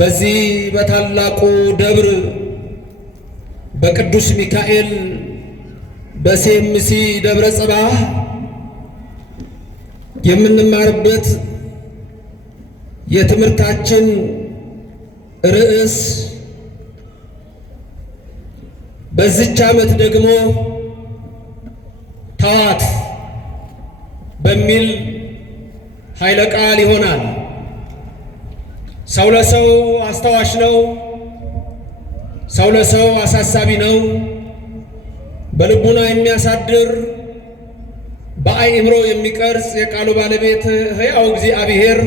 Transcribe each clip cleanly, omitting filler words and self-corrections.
በዚህ በታላቁ ደብር በቅዱስ ሚካኤል በሴምሲ ደብረ ጽባህ የምንማርበት የትምህርታችን ርዕስ በዚች ዓመት ደግሞ ተዋት በሚል ኃይለ ቃል ይሆናል። ሰው ለሰው አስታዋሽ ነው። ሰው ለሰው አሳሳቢ ነው። በልቡና የሚያሳድር በአእምሮ የሚቀርጽ የቃሉ ባለቤት ሕያው እግዚአብሔር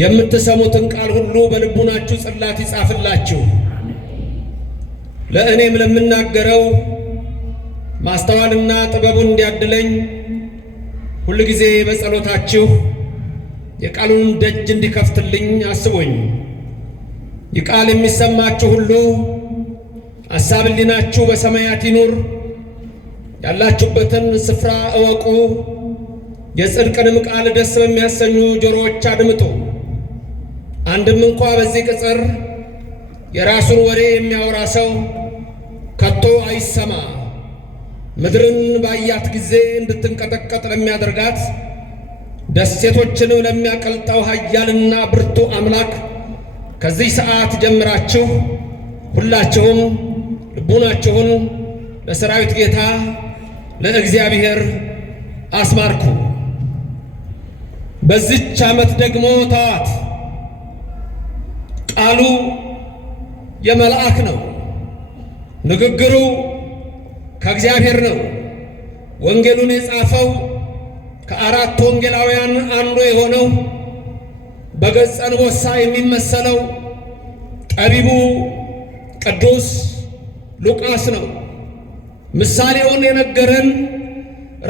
የምትሰሙትን ቃል ሁሉ በልቡናችሁ ጽላት ይጻፍላችሁ። ለእኔም ለምናገረው ማስተዋልና ጥበቡን እንዲያድለኝ ሁሉ ጊዜ በጸሎታችሁ የቃሉን ደጅ እንዲከፍትልኝ አስቡኝ። የቃል የሚሰማችሁ ሁሉ ሐሳብ ሕሊናችሁ በሰማያት ይኑር። ያላችሁበትን ስፍራ እወቁ። የጽድቅንም ቃል ደስ በሚያሰኙ ጆሮዎች አድምጡ። አንድም እንኳ በዚህ ቅጽር የራሱን ወሬ የሚያወራ ሰው ከቶ አይሰማ። ምድርን ባያት ጊዜ እንድትንቀጠቀጥ ለሚያደርጋት ደሴቶችንም ለሚያቀልጠው ኃያልና ብርቱ አምላክ ከዚህ ሰዓት ጀምራችሁ ሁላችሁም ልቡናችሁን ለሰራዊት ጌታ ለእግዚአብሔር አስማርኩ። በዚች ዓመት ደግሞ ተዋት። ቃሉ የመልአክ ነው። ንግግሩ ከእግዚአብሔር ነው። ወንጌሉን የጻፈው ከአራት ወንጌላውያን አንዱ የሆነው በገጸ አንበሳ የሚመሰለው ጠቢቡ ቅዱስ ሉቃስ ነው። ምሳሌውን የነገረን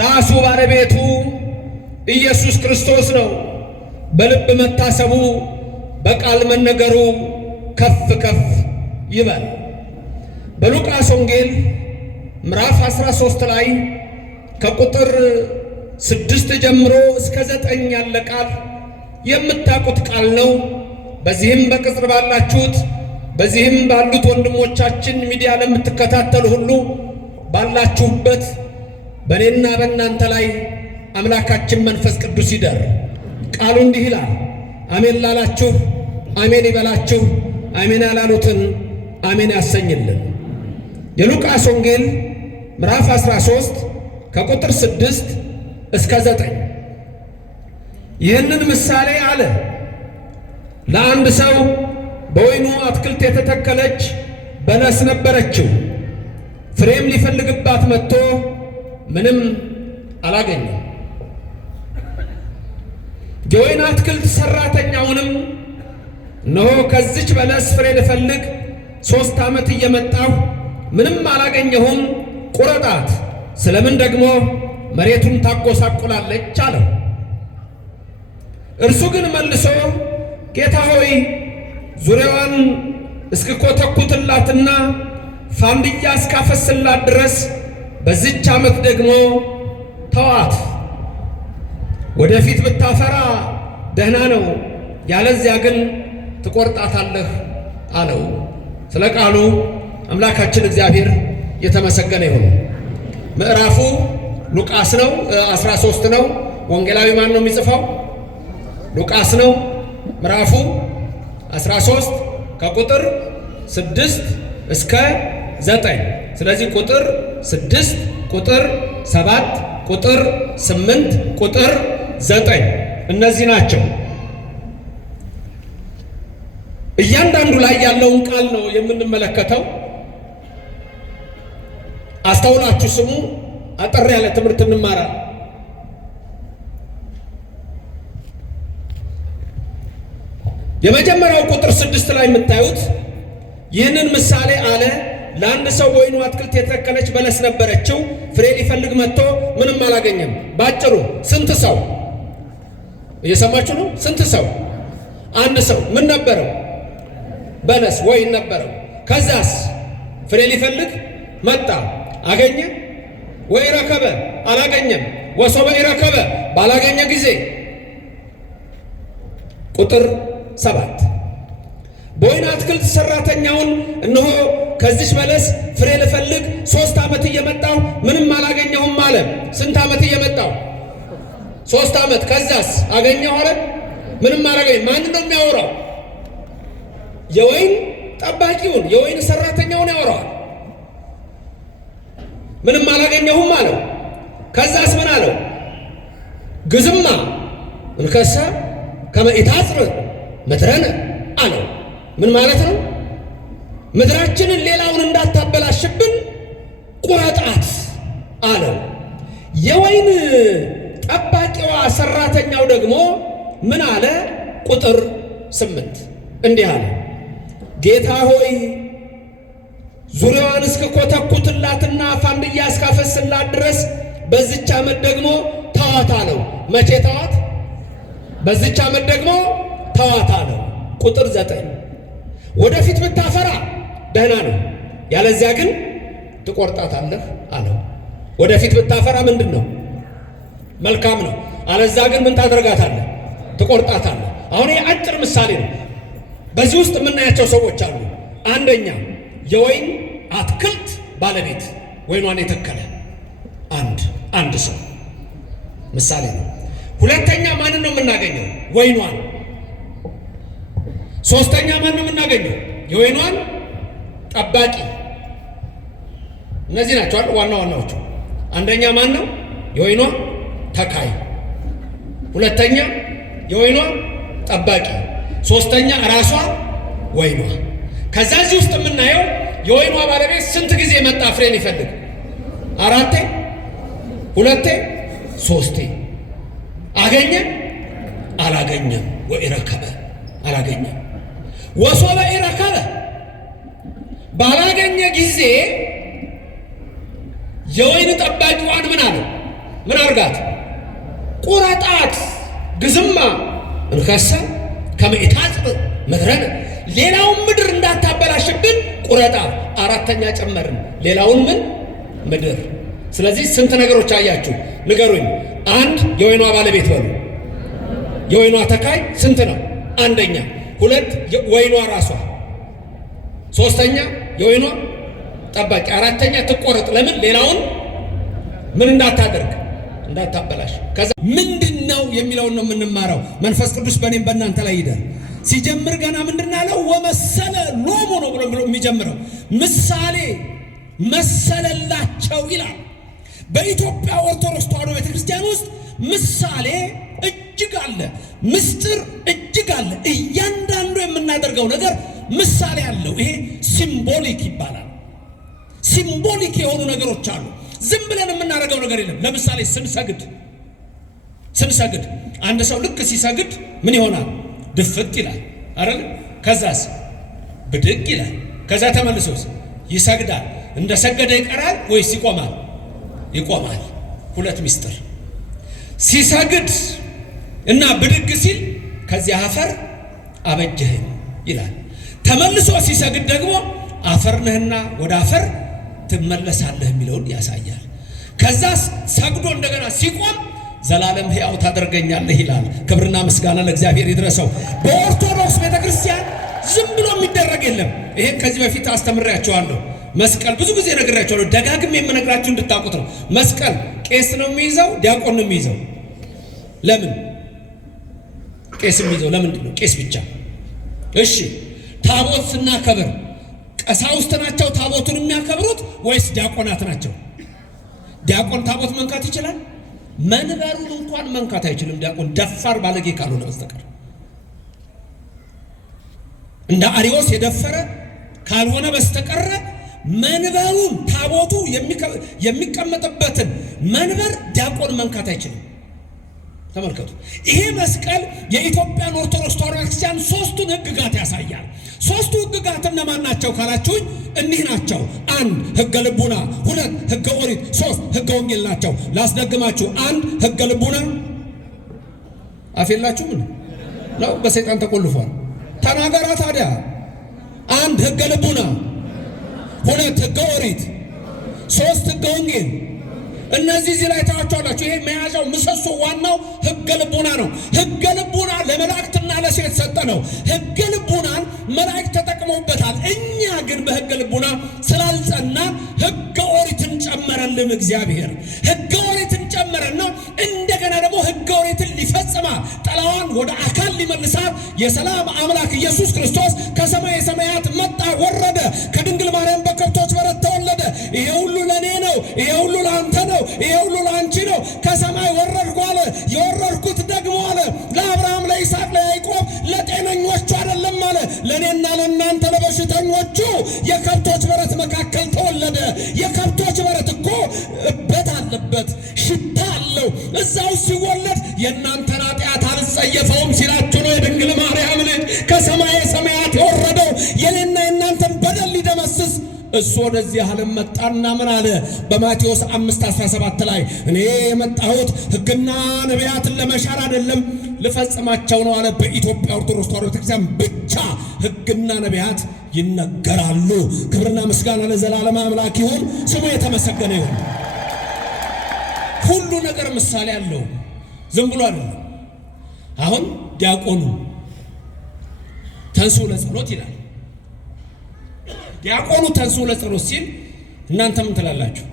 ራሱ ባለቤቱ ኢየሱስ ክርስቶስ ነው። በልብ መታሰቡ በቃል መነገሩ ከፍ ከፍ ይበል። በሉቃስ ወንጌል ምዕራፍ 13 ላይ ከቁጥር 6 ጀምሮ እስከ 9 ያለ ቃል የምታውቁት ቃል ነው። በዚህም በቅጽር ባላችሁት በዚህም ባሉት ወንድሞቻችን ሚዲያ ለምትከታተሉ ሁሉ ባላችሁበት በእኔና በእናንተ ላይ አምላካችን መንፈስ ቅዱስ ይደር። ቃሉ እንዲህ ይላል። አሜን ላላችሁ አሜን ይበላችሁ፣ አሜን ያላሉትን አሜን ያሰኝልን። የሉቃስ ወንጌል ምዕራፍ 13 ከቁጥር 6 እስከ 9 ይህንን ምሳሌ አለ። ለአንድ ሰው በወይኑ አትክልት የተተከለች በለስ ነበረችው። ፍሬም ሊፈልግባት መጥቶ ምንም አላገኘም። የወይን አትክልት ሰራተኛውንም እነሆ ከዚች በለስ ፍሬ ልፈልግ 3 ዓመት እየመጣሁ ምንም አላገኘሁም፣ ቁረጣት፣ ስለምን ደግሞ መሬቱን ታጎሳቁላለች አለው። እርሱ ግን መልሶ ጌታ ሆይ ዙሪያዋን እስክኮተኩትላትና ፋንድያ እስካፈስላት ድረስ በዚች ዓመት ደግሞ ተዋት። ወደፊት ብታፈራ ደህና ነው፣ ያለዚያ ግን ትቆርጣታለህ አለው። ስለ ቃሉ አምላካችን እግዚአብሔር የተመሰገነ ይሁን። ምዕራፉ ሉቃስ ነው፣ 13 ነው። ወንጌላዊ ማን ነው የሚጽፈው? ሉቃስ ነው። ምዕራፉ 13 ከቁጥር 6 እስከ 9። ስለዚህ ቁጥር 6 ቁጥር 7 ቁጥር 8 ቁጥር 9 እነዚህ ናቸው። እያንዳንዱ ላይ ያለውን ቃል ነው የምንመለከተው። አስተውላችሁ ስሙ። አጠር ያለ ትምህርት እንማራለን። የመጀመሪያው ቁጥር 6 ላይ የምታዩት ይህንን ምሳሌ አለ። ለአንድ ሰው በወይኑ አትክልት የተተከለች በለስ ነበረችው። ፍሬ ሊፈልግ መጥቶ ምንም አላገኘም። ባጭሩ ስንት ሰው እየሰማችሁ ነው? ስንት ሰው? አንድ ሰው ምን ነበረው? በለስ ወይን ነበረው። ከዛስ ፍሬ ሊፈልግ መጣ። አገኘ ወይ? ረከበ? አላገኘም። ወሶበ ይረከበ? ባላገኘ ጊዜ ቁጥር 7 በወይን አትክልት ሰራተኛውን እነሆ ከዚች በለስ ፍሬ ልፈልግ 3 ዓመት እየመጣሁ ምንም አላገኘሁም አለ። ስንት ዓመት እየመጣሁ? 3 ዓመት። ከዛስ አገኘሁ አለ? ምንም አላገኘም። ማን ነው የሚያወራው? የወይን ጠባቂውን የወይን ሰራተኛውን ያወራዋል። ምንም አላገኘሁም አለው። ከዛስ ምን አለው? ግዝማ እንከሳ ከመ ኢታጽር ምድረነ አለው። ምን ማለት ነው? ምድራችንን ሌላውን እንዳታበላሽብን ቁረጣት አለው። የወይን ጠባቂዋ ሰራተኛው ደግሞ ምን አለ? ቁጥር 8 እንዲህ አለ፣ ጌታ ሆይ ዙሪያዋን እስክኮተኩትላትና ፋንድያ እስካፈስላት ድረስ በዚች ዓመት ደግሞ ተዋት አለው። መቼ ተዋት? በዚች ዓመት ደግሞ ተዋት አለው። ቁጥር 9 ወደፊት ብታፈራ ደህና ነው፣ ያለዚያ ግን ትቆርጣታለህ አለው። ወደፊት ብታፈራ ምንድን ነው? መልካም ነው። አለዛ ግን ምን ታደርጋታለህ? ትቆርጣታለህ። አሁን ይህ አጭር ምሳሌ ነው። በዚህ ውስጥ የምናያቸው ሰዎች አሉ። አንደኛ የወይን አትክልት ባለቤት ወይኗን የተከለ አንድ ሰው ምሳሌ ነው። ሁለተኛ ማንን ነው የምናገኘው? ወይኗን። ሶስተኛ ማን ነው የምናገኘው? የወይኗን ጠባቂ። እነዚህ ናቸው አይደል ዋና ዋናዎቹ። አንደኛ ማን ነው? የወይኗ ተካይ። ሁለተኛ የወይኗ ጠባቂ። ሶስተኛ ራሷ ወይኗ። ከዛ እዚህ ውስጥ የምናየው የወይኗ ባለቤት ስንት ጊዜ መጣ ፍሬን ይፈልግ? 4 2 3 አገኘ? አላገኘም። ወኢረከበ አላገኘም። ወሶበ ኢረከበ ባላገኘ ጊዜ የወይን ጠባቂዋን ምን አለ? ምን አርጋት? ቁረጣት። ግዝማ እንከሰ ከመ ኢታጽር ምድረነ ሌላውን ምድር እንዳታበላሽብን ቁረጣ። 4ኛ ጨመርን። ሌላውን ምን? ምድር። ስለዚህ ስንት ነገሮች አያችሁ? ንገሩኝ። 1 የወይኗ ባለቤት በሉ። የወይኗ ተካይ ስንት ነው? 1ኛ። 2 ወይኗ ራሷ። 3ኛ የወይኗ ጠባቂ። 4ኛ ትቆረጥ። ለምን? ሌላውን ምን እንዳታደርግ እንዳታበላሽ። ከዛ ምንድነው የሚለውን ነው የምንማረው። መንፈስ ቅዱስ በእኔም በእናንተ ላይ ይደር። ሲጀምር ገና ምንድናለው? ወመሰለ ሎሙ ነው ብሎ የሚጀምረው ምሳሌ መሰለላቸው ይላል። በኢትዮጵያ ኦርቶዶክስ ተዋሕዶ ቤተክርስቲያን ውስጥ ምሳሌ እጅግ አለ፣ ምስጢር እጅግ አለ። እያንዳንዱ የምናደርገው ነገር ምሳሌ አለው። ይሄ ሲምቦሊክ ይባላል። ሲምቦሊክ የሆኑ ነገሮች አሉ። ዝም ብለን የምናደርገው ነገር የለም። ለምሳሌ ስንሰግድ አንድ ሰው ልክ ሲሰግድ ምን ይሆናል? ድፍት ይላል አይደል? ከዛስ ብድግ ይላል። ከዛ ተመልሶስ ይሰግዳል። እንደሰገደ ይቀራል ወይስ ይቆማል? ይቆማል። 2 ምስጢር። ሲሰግድ እና ብድግ ሲል ከዚያ አፈር አበጀህን ይላል። ተመልሶ ሲሰግድ ደግሞ አፈር ነህና ወደ አፈር ትመለሳለህ የሚለውን ያሳያል። ከዛስ ሰግዶ እንደገና ሲቆም ዘላለም ሕያው ታደርገኛለህ ይላል። ክብርና ምስጋና ለእግዚአብሔር ይድረሰው። በኦርቶዶክስ ቤተክርስቲያን ዝም ብሎ የሚደረግ የለም። ይሄን ከዚህ በፊት አስተምሬያቸዋለሁ። መስቀል ብዙ ጊዜ ነግራቸዋለሁ። ደጋግሜ የምነግራችሁ እንድታውቁት ነው። መስቀል ቄስ ነው የሚይዘው? ዲያቆን ነው የሚይዘው? ለምን ቄስ የሚይዘው ለምንድን ነው? ቄስ ብቻ። እሺ ታቦት ስናከብር ቀሳውስት ናቸው ታቦቱን የሚያከብሩት ወይስ ዲያቆናት ናቸው? ዲያቆን ታቦት መንካት ይችላል? መንበሩን እንኳን መንካት አይችልም ዲያቆን፣ ደፋር ባለጌ ካልሆነ በስተቀር። እንደ አሪዎስ የደፈረ ካልሆነ በስተቀር መንበሩን ታቦቱ የሚቀመጥበትን መንበር ዲያቆን መንካት አይችልም። ተመልከቱ። ይሄ መስቀል የኢትዮጵያን ኦርቶዶክስ ተዋሕዶ ቤተክርስቲያን 3ቱን ሕግጋት ያሳያል። 3ቱ ሕግጋት እነማን ናቸው ካላችሁኝ እኒህ ናቸው። 1 ሕገ ልቡና፣ 2 ሕገ ኦሪት፣ 3 ሕገ ወንጌል ናቸው። ላስደግማችሁ። 1 ሕገ ልቡና አፌላችሁ ምን ነው? በሰይጣን ተቆልፏል። ተናገራ ታዲያ። 1 ሕገ ልቡና፣ 2 ሕገ ኦሪት፣ 3 ሕገ ወንጌል። እነዚህ እዚህ ላይ ታዋቸዋላችሁ። ይሄ መያዣው ምሰሶ ዋናው ሕገ ልቡና ነው። ሕገ ልቡና ለመላእክትና ለሴት ሰጠ ነው። ሕገ ልቡናን መላእክት ተጠቅመውበታል። እኛ ግን በሕገ ልቡና ስላልጸና ሕገ ኦሪትን ጨመረልን እግዚአብሔር። ሕገ ኦሪትን ጨመረና እንደገና ደግሞ ሕገ ኦሪትን ሊፈጽማ ጠላዋን ወደ አካል ሊመልሳት የሰላም አምላክ ኢየሱስ ክርስቶስ ከሰማይ ሰማያት መጣ፣ ወረደ፣ ከድንግል ማርያም በከብቶች በረት ተወለደ። ይሄ ሁሉ ለኔ ነው፣ ይሄ ሁሉ ለአንተ ነው፣ ይሄ ሁሉ ለአንቺ ነው። ከሰማይ ወረድኩ አለ። የወረድኩት ደግሞ አለ ለአብርሃም፣ ለይስሐቅ፣ ለያዕቆብ ለጤነኞቹ አይደለም አለ፣ ለኔና ለእናንተ ለበሽተኞቹ የከብቶች በረት መካከል ተወለደ። የከብቶች በረት እኮ እበት አለበት፣ ሽታ አለው። እዛው ሲወለድ የእናንተን ኃጢአት አልጸየፈውም ሲላችሁ ነው የድንግል ማርያም ልጅ ከሰማይ ሰማያት የወረደው የኔና የእናንተን በደል ሊደመስስ እሱ ወደዚህ ዓለም መጣና ምን አለ? በማቴዎስ 5:17 ላይ እኔ የመጣሁት ሕግና ነቢያትን ለመሻር አይደለም ልፈጽማቸው ነው አለ። በኢትዮጵያ ኦርቶዶክስ ተዋሕዶ ቤተክርስቲያን ብቻ ሕግና ነቢያት ይነገራሉ። ክብርና ምስጋና ለዘላለም አምላክ ይሁን፣ ስሙ የተመሰገነ ይሁን። ሁሉ ነገር ምሳሌ አለው፣ ዝም ብሎ አይደለም። አሁን ዲያቆኑ ተንሥኡ ለጸሎት ይላል። ዲያቆኑ ተንሥኡ ለጸሎት ሲል እናንተ ምን ትላላችሁ?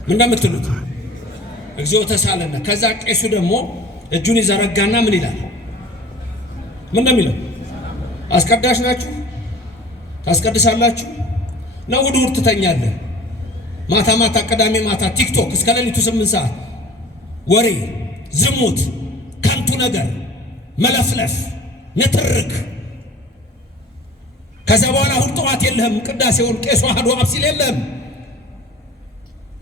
ምን እንደምትሉት እግዚኦ ተሳለነ። ከዛ ቄሱ ደግሞ እጁን ይዘረጋና ምን ይላል? ምን እንደሚለው አስቀዳሽ ናችሁ? ታስቀድሳላችሁ? ነው እሑድ እሑድ ትተኛለህ? ማታ ማታ ቅዳሜ ማታ ቲክቶክ እስከ ሌሊቱ 8 ሰዓት ወሬ፣ ዝሙት፣ ከንቱ ነገር፣ መለፍለፍ፣ ንትርክ። ከዛ በኋላ እሑድ ጠዋት የለህም፣ ቅዳሴውን ቄሱ አሐዱ አብ ሲል የለህም፣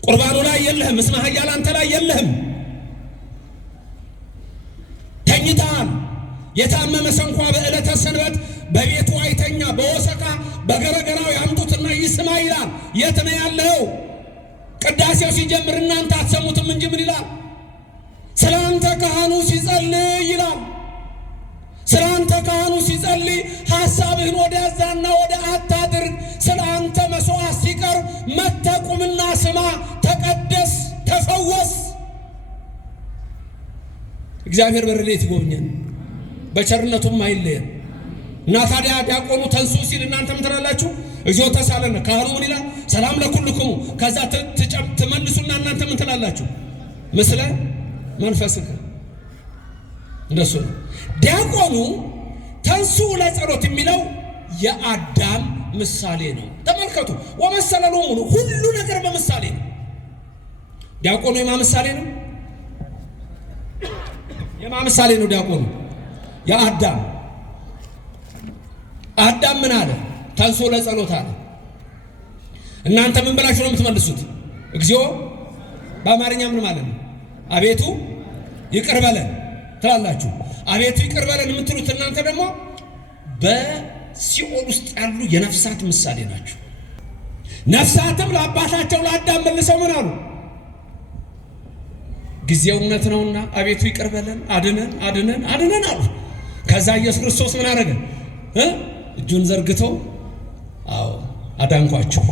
ቁርባኑ ላይ የለህም፣ እስመ ኃያል አንተ ላይ የለህም። ተኝተሃል። የታመመ ሰንኳ በዕለተ ሰንበት በቤቱ አይተኛ፣ በወሰቃ በገረገራው ያምጡትና ይስማ ይላል። የት ነው ያለው? ቅዳሴው ሲጀምር እናንተ አትሰሙትም እንጂ ምን ይላል? ስለ አንተ ካህኑ ሲጸልይ ይላል። ስለ አንተ ካህኑ ሲጸልይ ሐሳብህን ወደ ያዛና ወደ አታድርግ። ስለ አንተ መስዋዕት ሲቀርብ መጥተህ ቁምና ስማ፣ ተቀደስ፣ ተፈወስ። እግዚአብሔር በረድኤት ይጎብኘን፣ በቸርነቱም አይለየን። እና ታዲያ ዲያቆኑ ተንሥኡ ሲል እናንተ ምን ትላላችሁ? እግዚኦ ተሳለነ። ካህኑ ምን ይላል? ሰላም ለኩልክሙ። ከዛ ትመልሱና እናንተ ምን ትላላችሁ? ምስለ መንፈስከ። እንደሱ ነው። ዲያቆኑ ተንሥኡ ለጸሎት የሚለው የአዳም ምሳሌ ነው። ተመልከቱ። ወመሰለሎሙ ነው። ሁሉ ነገር በምሳሌ ነው። ዲያቆኑ የማ ምሳሌ ነው? የማ ምሳሌ ነው ዲያቆኑ? የአዳም። አዳም ምን አለ? ተንሥኡ ለጸሎት አለ። እናንተ ምን ብላችሁ ነው የምትመልሱት? እግዚኦ በአማርኛ ምን ማለት ነው? አቤቱ ይቅር በለን ትላላችሁ። አቤቱ ይቅር በለን የምትሉት እናንተ ደግሞ በሲኦል ውስጥ ያሉ የነፍሳት ምሳሌ ናቸው። ነፍሳትም ለአባታቸው ለአዳም መልሰው ምን አሉ? ጊዜው እውነት ነውና አቤቱ ይቅር በለን፣ አድነን፣ አድነን፣ አድነን አሉ። ከዛ ኢየሱስ ክርስቶስ ምን አደረገ? እጁን ዘርግቶ አዎ አዳንኳችሁ፣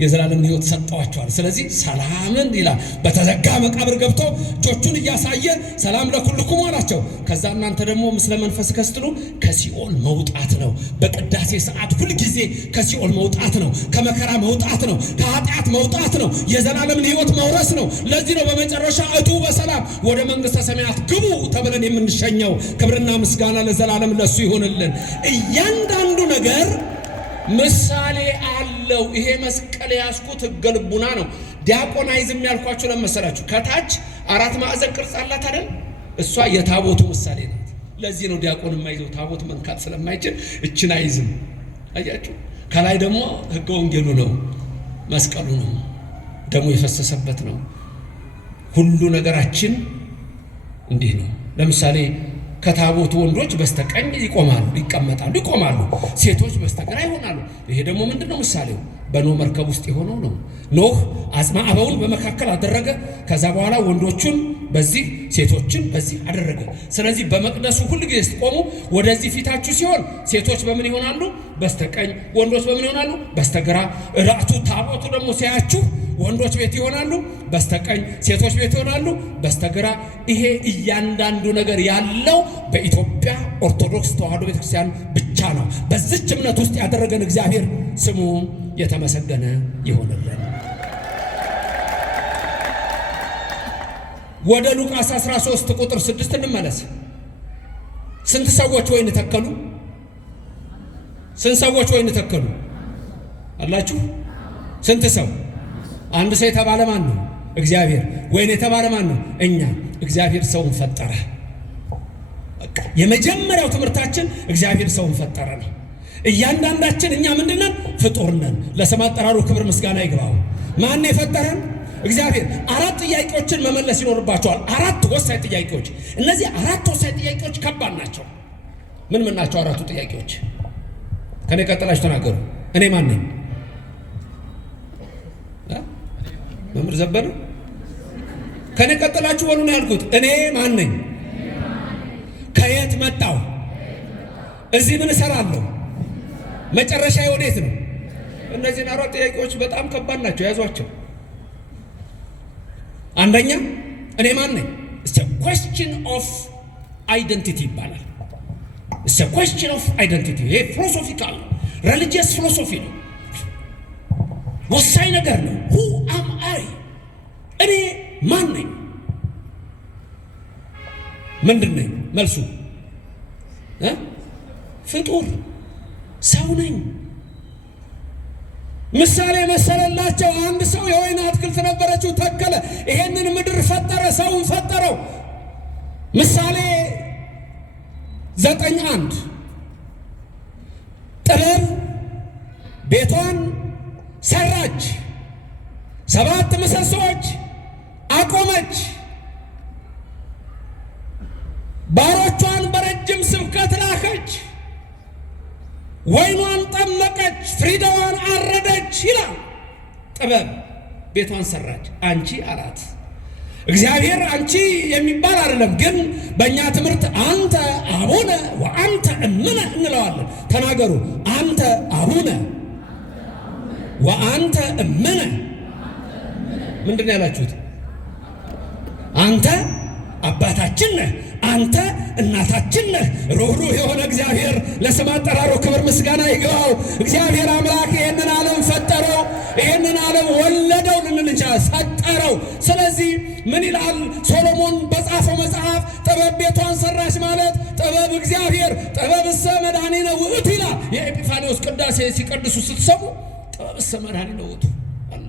የዘላለም ሕይወት ሰጠዋችኋል። ስለዚህ ሰላምን ይላል። በተዘጋ መቃብር ገብቶ እጆቹን እያሳየ ሰላም ለኩልክሙ አላቸው። ከዛ እናንተ ደግሞ ምስለ መንፈስከ ስትሉ ከሲኦል መውጣት ነው። በቅዳሴ ሰዓት ሁልጊዜ ከሲኦል መውጣት ነው፣ ከመከራ መውጣት ነው፣ ከኃጢአት መውጣት ነው፣ የዘላለምን ሕይወት መውረስ ነው። ለዚህ ነው በመጨረሻ እቱ በሰላም ወደ መንግሥተ ሰማያት ግቡ ተብለን የምንሸኘው። ክብርና ምስጋና ለዘላለም ለሱ ይሆንልን። እያንዳንዱ ነገር ምሳሌ አለው። ይሄ መስቀል ያስኩት ሕገ ልቡና ነው። ዲያቆናይዝም ያልኳችሁ ለመሰላችሁ ከታች 4 ማዕዘን ቅርጽ አላት አይደል? እሷ የታቦቱ ምሳሌ ናት። ለዚህ ነው ዲያቆን የማይዘው፣ ታቦት መንካት ስለማይችል እችን አይዝም። አያችሁ። ከላይ ደግሞ ሕገ ወንጌሉ ነው፣ መስቀሉ ነው፣ ደሙ የፈሰሰበት ነው። ሁሉ ነገራችን እንዲህ ነው። ለምሳሌ ከታቦቱ ወንዶች በስተቀኝ ይቆማሉ፣ ይቀመጣሉ፣ ይቆማሉ። ሴቶች በስተግራ ይሆናሉ። ይሄ ደግሞ ምንድነው? ምሳሌው በኖህ መርከብ ውስጥ የሆነው ነው። ኖህ አጽመ አበውን በመካከል አደረገ። ከዛ በኋላ ወንዶቹን በዚህ ሴቶችን በዚህ አደረገ። ስለዚህ በመቅደሱ ሁሉ ጊዜ ስትቆሙ ወደዚህ ፊታችሁ ሲሆን ሴቶች በምን ይሆናሉ? በስተቀኝ፣ ወንዶች በምን ይሆናሉ? በስተግራ። ራቱ ታቦቱ ደግሞ ሲያያችሁ ወንዶች ቤት ይሆናሉ በስተቀኝ፣ ሴቶች ቤት ይሆናሉ በስተግራ። ይሄ እያንዳንዱ ነገር ያለው በኢትዮጵያ ኦርቶዶክስ ተዋሕዶ ቤተክርስቲያን ብቻ ነው። በዚች እምነት ውስጥ ያደረገን እግዚአብሔር ስሙ የተመሰገነ ይሆንልን። ወደ ሉቃስ 13 ቁጥር 6 እንመለስ። ስንት ሰዎች ወይን ተከሉ? ስንት ሰዎች ወይን ተከሉ አላችሁ? ስንት ሰው? አንድ ሰው የተባለ ማን ነው? እግዚአብሔር። ወይን የተባለ ማን ነው? እኛ። እግዚአብሔር ሰውን ፈጠረ። በቃ የመጀመሪያው ትምህርታችን እግዚአብሔር ሰውን ፈጠረ ነው። እያንዳንዳችን እኛ ምንድነን? ፍጡር ነን። ለስም አጠራሩ ክብር ምስጋና ይግባው። ማን የፈጠረን? እግዚአብሔር። አራት ጥያቄዎችን መመለስ ይኖርባቸዋል። አራት ወሳኝ ጥያቄዎች። እነዚህ አራት ወሳኝ ጥያቄዎች ከባድ ናቸው። ምን ናቸው አራቱ ጥያቄዎች? ከኔ ቀጥላችሁ ተናገሩ። እኔ ማን ነኝ? መምህር ዘበነ ከኔ ቀጥላችሁ በሉ ነው ያልኩት። እኔ ማን ነኝ? ከየት መጣሁ? እዚህ ምን እሰራለሁ? መጨረሻዬ ወዴት ነው? እነዚህን አራት ጥያቄዎች በጣም ከባድ ናቸው። ያዟቸው። አንደኛ እኔ ማን ነኝ? it's a question of identity ይባላል። it's a question of identity። ይሄ ፊሎሶፊካል religious philosophy ነው። ወሳኝ ነገር ነው። who am I? እኔ ማን ነኝ? ምንድን ነኝ? መልሱ ፍጡር ሰው ነኝ። ምሳሌ መሰለላቸው። አንድ ሰው የወይን አትክልት ነበረችው፣ ተከለ። ይሄንን ምድር ፈጠረ፣ ሰውን ፈጠረው። ምሳሌ 9:1 ጥበብ ቤቷን ሰራች፣ 7 ምሰሶች አቆመች፣ ባሮቿን በረጅም ስብከት ላከች፣ ወይኗን ጠመቀች፣ ፍሪዳዋን አረደች ይላል። ጥበብ ቤቷን ሰራች። አንቺ አላት። እግዚአብሔር አንቺ የሚባል አይደለም፣ ግን በእኛ ትምህርት አንተ አቡነ ወአንተ እምነ እንለዋለን። ተናገሩ። አንተ አቡነ ወአንተ እምነ። ምንድን ያላችሁት? አንተ አባታችን ነህ፣ አንተ እናታችን ነህ። ሩህሩህ የሆነ እግዚአብሔር ለስም አጠራሩ ክብር ምስጋና ይግባው። እግዚአብሔር አምላክ ይህንን ዓለም ፈጠረው፣ ይህንን ዓለም ወለደው ልንል እንችላለን፣ ፈጠረው። ስለዚህ ምን ይላል ሶሎሞን በጻፈው መጽሐፍ? ጥበብ ቤቷን ሰራች ማለት ጥበብ እግዚአብሔር ጥበብሰ መድኃኒነ ውእቱ ይላል። የኤጲፋንዮስ ቅዳሴ ሲቀድሱ ስትሰሙ ጥበብሰ መድኃኒነ ውእቱ አለ።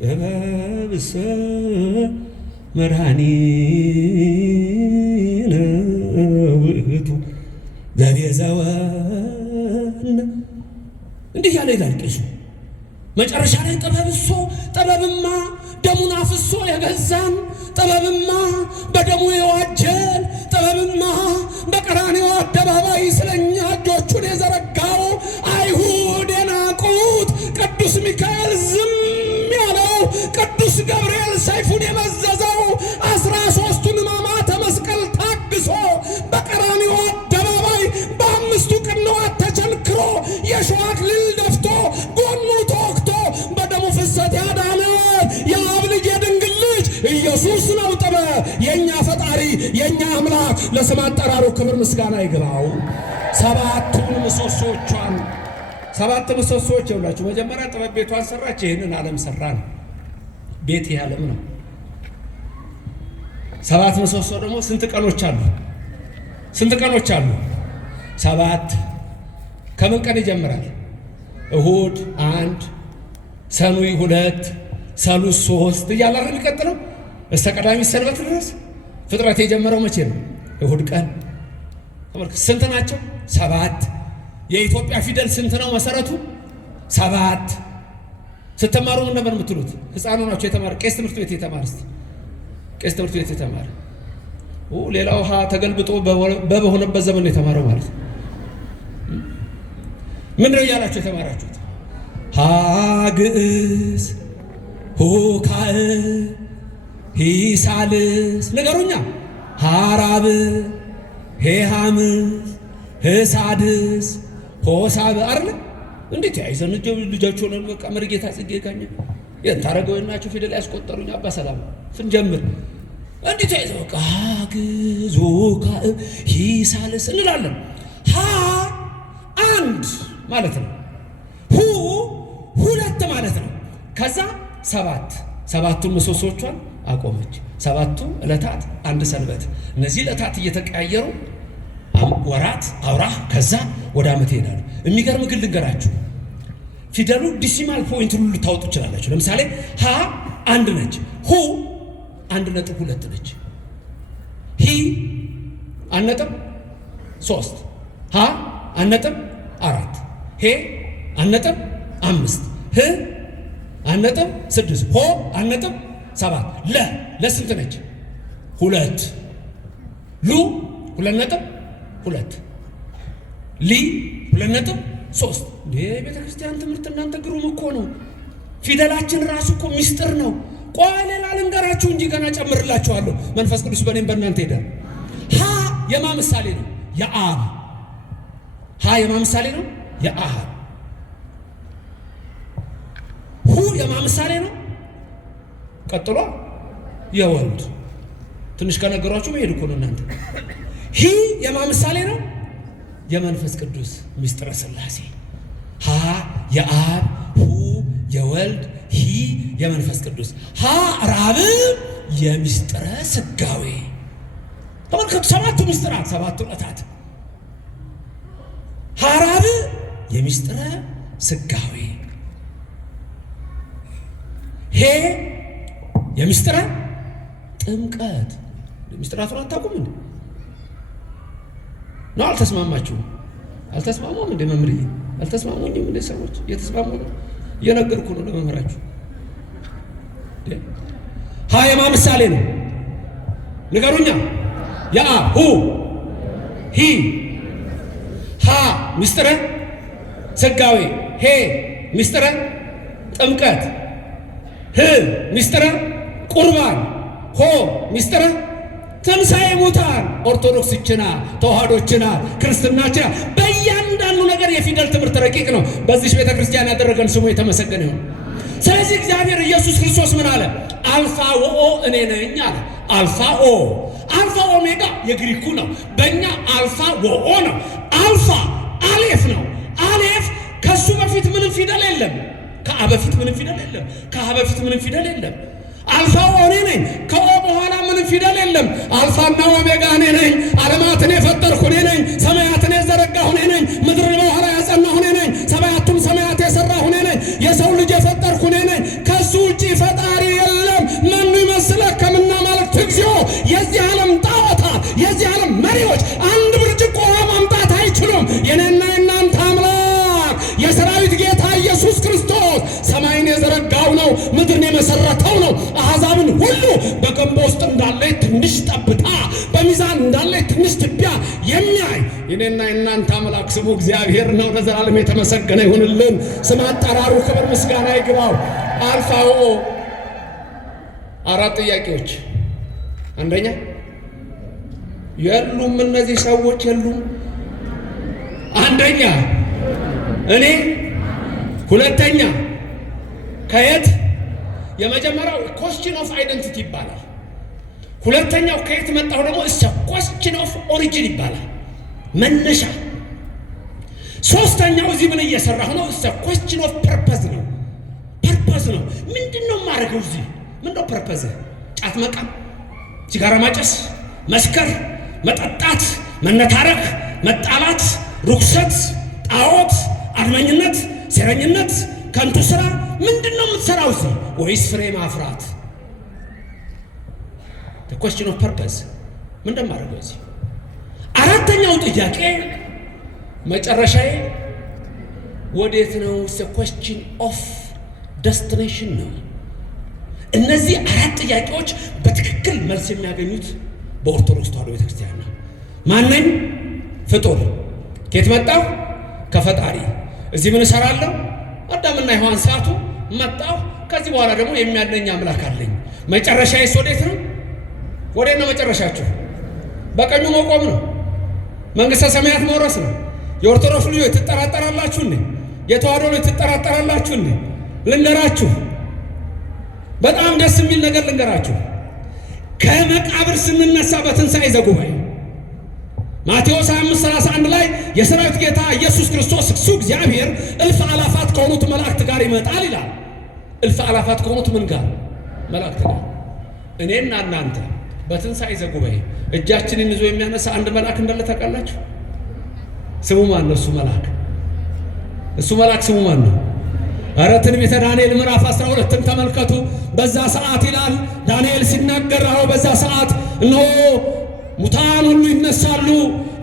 ጥበብሰ መድኃኒነ ውእቱ ዘቤዘወነ እንዲህ ያለ ይላል ቄሱ። መጨረሻ ላይ ጥበብማ ደሙን አፍሶ የገዛን፣ ጥበብማ በደሙ የዋጀን፣ ጥበብማ በቀራንዮ አደባባይ ስለኛ እጆቹን የዘረጋው፣ አይሁድ የናቁት፣ ቅዱስ ሚካኤል ዝም ያለው፣ ቅዱስ ገብርኤል ሰይፉን የመዘዘው፣ 13ቱን ሕማማተ መስቀል ታግሶ በቀራንዮ አደባባይ በ5ቱ ቅንዋት ተቸንክሮ የሸዋ አክሊል ደፍቶ ጎኑ ተወግቶ በደሙ ፍሰት ያዳነን የአብ ልጅ የድንግል ልጅ ኢየሱስ ነው። ጥበብ የእኛ ፈጣሪ የእኛ አምላክ ለስም አጠራሩ ክብር ምስጋና ይግባው። 7ቱን ምሰሶቿን 7 ምሰሶች ይውላችሁ። መጀመሪያ ጥበብ ቤቷን ሰራች፣ ይህንን ዓለም ሰራ ነው። ቤት ይህ ዓለም ነው። 7 ምሰሶ ደግሞ ስንት ቀኖች አሉ? ስንት ቀኖች አሉ? 7። ከምን ቀን ይጀምራል? እሁድ 1፣ ሰኑይ 2፣ ሰሉስ 3 እያለ አይደል የሚቀጥለው እስከ ቀዳሚት ሰንበት ድረስ። ፍጥረት የጀመረው መቼ ነው? እሁድ ቀን። ስንት ናቸው? 7። የኢትዮጵያ ፊደል ስንት ነው መሰረቱ? 7። ስትማሩ ምን ነበር የምትሉት? ሕፃኑ ናቸው የተማረ ቄስ ትምህርት ቤት የተማረ እስቲ ቄስ ትምህርት ቤት የተማረ ሌላ ውሃ ተገልብጦ በሆነበት ዘመን የተማረው ማለት ነው። ምንድን ነው እያላችሁ የተማራችሁት? ሀ ግዕዝ፣ ሁ ካልዕ፣ ሂሳልስ ንገሩኛ ሐራብ ሄሃምስ ህሳድስ ሆሳብ አይደል እንዴት ያይዘን ልጃቸው ነው በቃ መርጌታ ጽጌ ጋኛ የታረገውናችሁ ፊደል ያስቆጠሩኝ አባ ሰላም ስንጀምር እንዴት ያይዘው በቃ ግዙካ ሂሳልስ እንላለን። ሀ አንድ ማለት ነው። ሁ ሁለት ማለት ነው። ከዛ ሰባቱን ምሰሶቿን አቆመች። ሰባቱ ዕለታት አንድ ሰንበት። እነዚህ ዕለታት እየተቀያየሩ ወራት አውራህ ከዛ ወደ ዓመት ይሄዳሉ። የሚገርም ግን ልንገራችሁ ፊደሉ ዲሲማል ፖይንት ሁሉ ልታወጡ ትችላላችሁ። ለምሳሌ ሀ አንድ ነች፣ ሁ 1.2 ነች፣ ሂ 1.3፣ ሀ 1.4፣ ሄ 1.5፣ ህ 1.6፣ ሆ 1.7፣ ለስንት ነች? 2፣ ሉ 2.2፣ ሊ 2.3። ቤተ ክርስቲያን ትምህርት እናንተ ግሩም እኮ ነው። ፊደላችን ራሱ እኮ ሚስጥር ነው። ቆይ ሌላ ልንገራችሁ እንጂ ገና ጨምርላችኋለሁ። መንፈስ ቅዱስ በእኔም በእናንተ ሄዳል። ሀ የማ ምሳሌ ነው? የአብ። ሀ የማ ምሳሌ ነው? የአብ። ሁ የማ ምሳሌ ነው? ቀጥሎ የወልድ። ትንሽ ከነገሯችሁ መሄድ እኮ ነው እናንተ። ሂ የማ ምሳሌ ነው? የመንፈስ ቅዱስ ምስጢረ ሥላሴ። ሀ የአብ፣ ሁ የወልድ፣ ሂ የመንፈስ ቅዱስ። ሀ ራብ የምስጢረ ሥጋዌ። ተመልከቱ፣ ሰባቱ ምስጢራት፣ ሰባቱ ዕለታት። ሀ ራብ የምስጢረ ሥጋዌ፣ ሄ የምስጢረ ጥምቀት። ምስጢራቱን አታውቁም እንዴ? ነው አልተስማማችሁም? አልተስማሙም እንደ መምህርዬ አልተስማሙኝም እንደ ሰዎች እየተስማሙ ነው። እየነገርኩ ነው ለመምህራችሁ። ሀ የማ ምሳሌ ነው? ንገሩኛ። የአብ፣ ሁ፣ ሂ። ሀ ምስጢረ ሥጋዌ፣ ሄ ምስጢረ ጥምቀት፣ ህ ምስጢረ ቁርባን፣ ሆ ምስጢረ ትንሣኤ ሙታን። ኦርቶዶክስችና ተዋህዶችና ክርስትናችና በእያንዳንዱ ነገር የፊደል ትምህርት ረቂቅ ነው። በዚህ ቤተ ክርስቲያን ያደረገን ስሙ የተመሰገነ ይሁን። ስለዚህ እግዚአብሔር ኢየሱስ ክርስቶስ ምን አለ? አልፋ ወኦ እኔ ነኝ አለ። አልፋ ኦ፣ አልፋ ኦሜጋ የግሪኩ ነው። በእኛ አልፋ ወኦ ነው። አልፋ አሌፍ ነው። አሌፍ ከሱ በፊት ምንም ፊደል የለም። ከአ በፊት ምንም ፊደል የለም። ከአ በፊት ምንም ፊደል የለም። አልፋ እኔ ነኝ። ከኦ በኋላ ምንም ፊደል የለም። አልፋና ኦሜጋ እኔ ነኝ። ዓለማትን የፈጠርኩ እኔ ነኝ። ሰማያትን የዘረጋሁ እኔ ነኝ። ምድርን በኋላ ያጸናሁ እኔ ነኝ። ሰማያቱም ሰማያት የሰራሁ እኔ ነኝ። የሰው ልጅ የፈጠርኩ እኔ ነኝ። ከሱ ውጪ ፈጣሪ የለም። መኑ ይመስለከ እምነ አማልክት እግዚኦ። የዚህ ዓለም ጣዖታት፣ የዚህ ዓለም መሪዎች አንድ ብርጭቆ ውሃ ማምጣት አይችሉም። የኔና የናንተ አምላክ የሰራዊት ጌታ ኢየሱስ ክርስቶስ ሰማይን የዘረጋው ነው። ምድርን የመሰረተው ነው። አሕዛብን ሁሉ በገንቦ ውስጥ እንዳለ ትንሽ ጠብታ፣ በሚዛን እንዳለ ትንሽ ትቢያ የሚያይ የኔና የናንተ አምላክ ስሙ እግዚአብሔር ነው። ለዘላለም የተመሰገነ ይሁንልን። ስም አጠራሩ ክብር ምስጋና ይግባው። አልፋው 4 ጥያቄዎች። አንደኛ የሉም፣ እነዚህ ሰዎች የሉም። አንደኛ እኔ፣ ሁለተኛ ከየት። የመጀመሪያው ኮስችን ኦፍ አይደንቲቲ ይባላል። ሁለተኛው ከየት መጣሁ ደግሞ ኮስችን ኦፍ ኦሪጂን ይባላል፣ መነሻ። ሶስተኛው እዚህ ምን እየሰራሁ ነው? ኮስችን ኦፍ ፐርፐዝ ነው። ፐርፐዝ ነው። ምንድነው የማደርገው እዚህ? ምንድነው ፐርፐዝ? ጫት መቃም፣ ሲጋራ ማጨስ፣ መስከር፣ መጠጣት፣ መነታረክ፣ መጣላት፣ ርኩሰት፣ ጣዖት፣ አድመኝነት፣ ሴረኝነት፣ ከንቱ ስራ። ምንድነው የምትሰራው እዚህ? ወይስ ፍሬ ማፍራት? the question of purpose ምንድነው ማድረገው እዚህ? አራተኛው ጥያቄ መጨረሻዬ ወዴት ነው? the question of destination ነው። እነዚህ 4 ጥያቄዎች በትክክል መልስ የሚያገኙት በኦርቶዶክስ ተዋህዶ ቤተክርስቲያን ነው። ማንነኝ? ፍጡር። ከየት መጣሁ? ከፈጣሪ። እዚህ ምን እሰራለሁ? አዳምና ሔዋን ሳቱ፣ መጣሁ። ከዚህ በኋላ ደግሞ የሚያድነኝ አምላክ አለኝ። መጨረሻዬስ ወዴት ነው? ወዴት ነው መጨረሻችሁ? በቀኙ መቆም ነው። መንግሥተ ሰማያት መውረስ ነው። የኦርቶዶክስ ልጆች ትጠራጠራላችሁ እንዴ? የተዋሕዶ ልጆች ትጠራጠራላችሁ እንዴ? ልንገራችሁ፣ በጣም ደስ የሚል ነገር ልንገራችሁ። ከመቃብር ስንነሳ በትንሣኤ ዘጉባኤ ማቴዎስ 25:31 ላይ የሰራዊት ጌታ ኢየሱስ ክርስቶስ እሱ እግዚአብሔር እልፍ አላፋት ከሆኑት መላእክት ጋር ይመጣል ይላል። እልፍ አላፋት ከሆኑት ምን ጋር? መላእክት ጋር። እኔና እናንተ በትንሣኤ ዘጉባኤ እጃችንን ይዞ የሚያነሳ አንድ መልአክ እንዳለ ታውቃላችሁ? ስሙ ማን ነው? እሱ መልአክ ስሙ ማን ነው? ኧረ ትንቢተ ዳንኤል ምዕራፍ 12ን ተመልከቱ። በዛ ሰዓት ይላል ዳንኤል ሲናገር፣ በዛ ሰዓት እነሆ ሙታን ሁሉ ይነሳሉ፣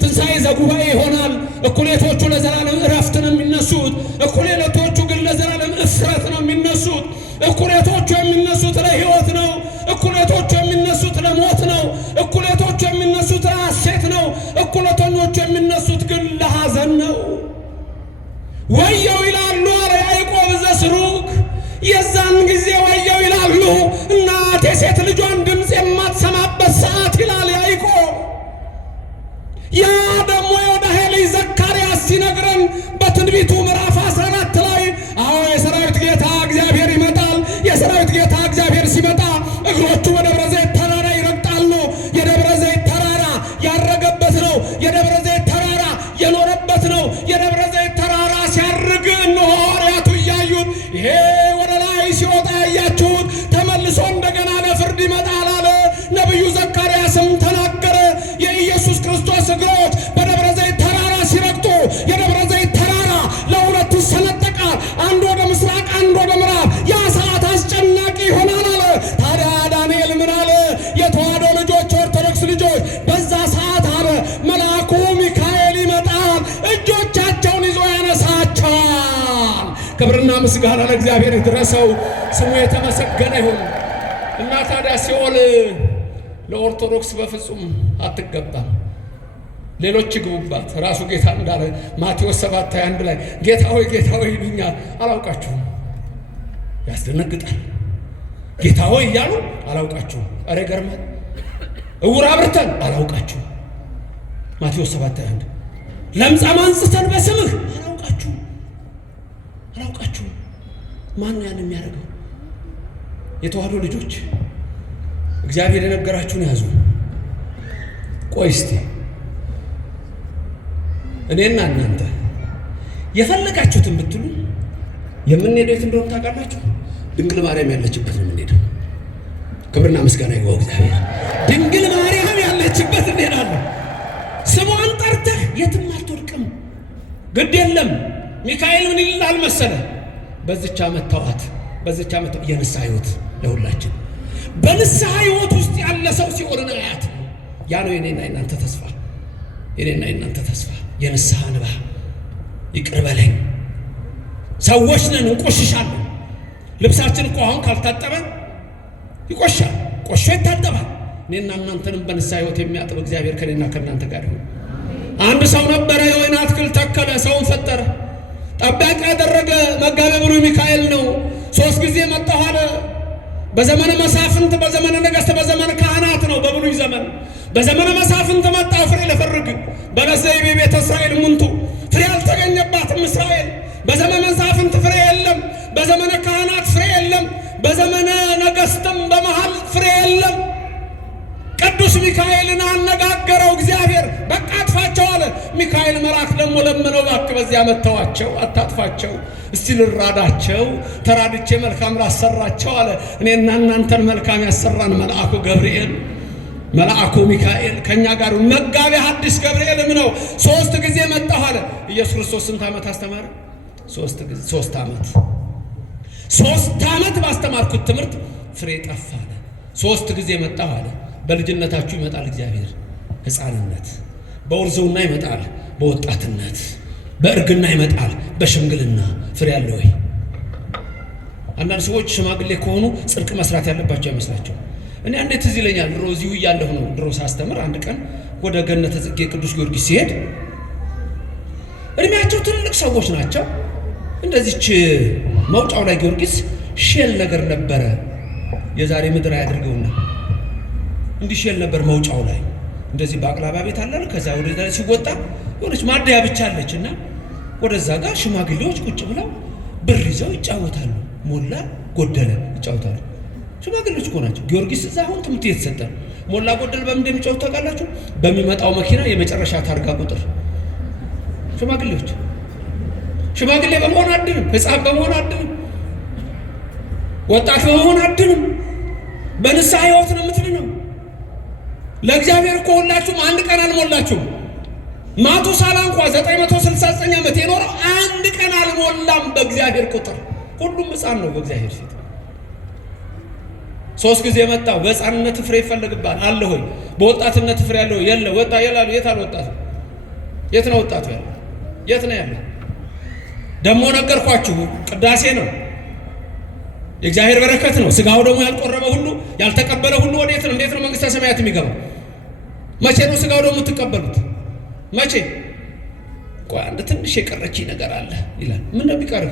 ትንሣኤ ዘጉባኤ ይሆናል። እኩሌቶቹ ለዘላለም እረፍት ነው የሚነሱት፣ እኩሌቶቹ ግን ለዘላለም እፍረት ነው የሚነሱት። እኩሌቶቹ የሚነሱት ለሕይወት ነው፣ እኩሌቶቹ የሚነሱት ለሞት ነው፣ እኩሌቶቹ የሚነሱት ለሐሴት ነው፣ እኩሌቶቹ የሚነሱት ግን ለሐዘን ነው። ወየው ይላሉ አለ ያዕቆብ ዘስሩግ። የዛን ጊዜ ወየው ይላሉ እናት የሴት ልጇን ድምፅ የማትሰማበት ሰዓት ይላል ያዕቆብ። ያ ደግሞ የዮዳሄ ልጅ ዘካርያስ ሲነግረን በትንቢቱ ምዕራፍ 14 ላይ የሰራዊት ጌታ እግዚአብሔር ይመጣል። የሰራዊት ጌታ እግዚአብሔር ሲመጣ እግሮቹ በደብረ ዘይት ተራራ ይረግጣሉ። የደብረ ዘይት ተራራ ያረገበት ነው። የደብረ ዘይት ተራራ የኖረበት ነው። የደብረ ዘይት ተራራ ሲያርግ እነሆ ሐዋርያቱ እያዩት፣ ይሄ ወደ ላይ ሲወጣ ያያችሁት ተመልሶ እንደገና ለፍርድ ይመጣል አለ ነቢዩ ዘካርያስም ተናገረ። የኢየሱስ ክርስቶስ እግሮች በደብረ ዘይት ተራራ ሲረግጡ የደብረ ዘይት ተራራ ለሁለት ይሰነጠቃል፣ አንድ ወደ ምስራቅ፣ አንድ ወደ ምዕራብ። ያ ሰዓት አስጨናቂ ይሆናል አለ። ታዲያ ዳንኤል ምን አለ? የተዋሕዶ ልጆች፣ ኦርቶዶክስ ልጆች፣ በዛ ሰዓት አለ መልአኩ ሚካኤል ይመጣል፣ እጆቻቸውን ይዞ ያነሳቸዋል። ክብርና ምስጋና ለእግዚአብሔር ይድረሰው፣ ስሙ የተመሰገነ ይሁን። እና ታዲያ ሲኦል ለኦርቶዶክስ በፍጹም አትገባም። ሌሎች ይግቡባት። ራሱ ጌታ እንዳለ ማቴዎስ 7:21 ላይ ጌታ ሆይ ይሉኛል አላውቃችሁም። ያስደነግጣል። ጌታ ሆይ እያሉ አላውቃችሁም። ኧረ ይገርማል። እውር አብርተን አላውቃችሁም። ማቴዎስ 7:21 ለምጻም አንጽተን በስምህ አላውቃችሁም። ማን ነው ያን የሚያደርገው? የተዋሕዶ ልጆች እግዚአብሔር የነገራችሁን ያዙ። ቆይ እስቲ እኔና እናንተ የፈለጋችሁትን ብትሉ የምንሄደው የት እንደሆነ ታውቃላችሁ? ድንግል ማርያም ያለችበት ነው የምንሄደው። ክብርና ምስጋና ይግባው እግዚአብሔር። ድንግል ማርያም ያለችበት እንሄዳለን። ስሟን ጠርተህ የትም አትወድቅም። ግድ የለም። ሚካኤል ምን ይላል መሰለ? በዚች ዓመት ተዋት፣ በዚች ዓመት የንስሐ ሕይወት ለሁላችን። በንስሐ ሕይወት ውስጥ ያለ ሰው ሲኦልን አያትም። ያ ነው የኔና የናንተ ተስፋ፣ የኔና የናንተ ተስፋ። የንስሐ እንባ። ይቅር በለኝ። ሰዎች ነን፣ እንቆሽሻለን። ልብሳችን እኮ አሁን ካልታጠበ ይቆሻል፣ ቆሾ ይታጠባል። እኔና እናንተንም በንስሐ ሕይወት የሚያጥብ እግዚአብሔር ከኔና ከእናንተ ጋር ይሁን። አንድ ሰው ነበረ፣ የወይን አትክልት ተከለ፣ ሰውን ፈጠረ፣ ጠባቂ ያደረገ። መጋቤ ብሉይ ሚካኤል ነው። 3 ጊዜ መጣሁ አለ። በዘመነ መሳፍንት፣ በዘመነ ነገሥት፣ በዘመነ ካህናት ነው በብሉይ ዘመን። በዘመነ መሳፍንት መጣሁ ፍሬ ልፈርግ። በለስ ዘይቤ ቤተ እስራኤል ሙንቱ፣ ፍሬ አልተገኘባትም እስራኤል። በዘመነ መሳፍንት ፍሬ የለም፣ በዘመነ ካህናት ፍሬ የለም፣ በዘመነ ነገሥትም በመሃል ፍሬ የለም። ቅዱስ ሚካኤልን አነጋገረው እግዚአብሔር። በቃ አጥፋቸው አለ። ሚካኤል መልአክ ደግሞ ለመነው፣ እባክህ በዚያ መተዋቸው፣ አታጥፋቸው፣ እስቲ ልራዳቸው፣ ተራድቼ መልካም ላሰራቸው አለ። እኔና እናንተን መልካም ያሰራን መልአኩ ገብርኤል፣ መልአኩ ሚካኤል ከኛ ጋር። መጋቤ ሐዲስ ገብርኤልም ነው። 3 ጊዜ መጣሁ አለ። ኢየሱስ ክርስቶስ ስንት ዓመት አስተማረ? 3 ዓመት። 3 ዓመት ባስተማርኩት ትምህርት ፍሬ ጠፋ አለ። 3 ጊዜ መጣሁ አለ። በልጅነታችሁ ይመጣል እግዚአብሔር፣ ሕፃንነት፣ በውርዝውና ይመጣል፣ በወጣትነት፣ በእርግና ይመጣል፣ በሽምግልና። ፍሬ አለ ወይ? አንዳንድ ሰዎች ሽማግሌ ከሆኑ ጽድቅ መስራት ያለባቸው አይመስላቸው። እኔ አንዴ ትዝ ይለኛል፣ ድሮ እዚሁ እያለሁ ነው፣ ድሮ ሳስተምር አንድ ቀን ወደ ገነተ ጽጌ ቅዱስ ጊዮርጊስ ሲሄድ እድሜያቸው ትልልቅ ሰዎች ናቸው። እንደዚች መውጫው ላይ ጊዮርጊስ ሼል ነገር ነበረ፣ የዛሬ ምድር ያድርገውና እንዲሽል ነበር መውጫው ላይ እንደዚህ ባቅላባ ቤት አለ። ከዛ ወደዛ ሲወጣ የሆነች ማደያ ብቻ አለችና ወደዛ ጋር ሽማግሌዎች ቁጭ ብለው ብር ይዘው ይጫወታሉ። ሞላ ጎደለ ይጫወታሉ። ሽማግሌዎች እኮ ናቸው። ጊዮርጊስ እዛ አሁን ትምህርት እየተሰጠ ሞላ ጎደል በምን እንደሚጫወቱ ታውቃላችሁ? በሚመጣው መኪና የመጨረሻ ታርጋ ቁጥር። ሽማግሌዎች ሽማግሌ በመሆን አድንም፣ ሕፃን በመሆን አድንም፣ ወጣት በመሆን አድንም። በንስሐ ሕይወት ነው የምትድነው። ለእግዚአብሔር እኮ ሁላችሁም አንድ ቀን አልሞላችሁም። ማቱሳላ እንኳ 969 ዓመት የኖረው አንድ ቀን አልሞላም። በእግዚአብሔር ቁጥር ሁሉም ሕፃን ነው በእግዚአብሔር ፊት። 3 ጊዜ መጣው። በሕፃንነት ፍሬ ይፈልግባል አለ ሆይ፣ በወጣትነት ፍሬ ያለው የለ ወጣ ይላሉ። የት አለ ወጣቱ? የት ነው ወጣቱ ያለው? የት ነው ያለው? ደሞ ነገርኳችሁ፣ ቅዳሴ ነው፣ የእግዚአብሔር በረከት ነው። ስጋው ደግሞ ያልቆረበ ሁሉ ያልተቀበለ ሁሉ ወዴት ነው? እንዴት ነው መንግስተ ሰማያት የሚገባው? መቼ ነው ስጋው ደግሞ የምትቀበሉት? መቼ? ቆይ አንድ ትንሽ የቀረች ነገር አለ ይላል። ምን ነው ቢቀርብ?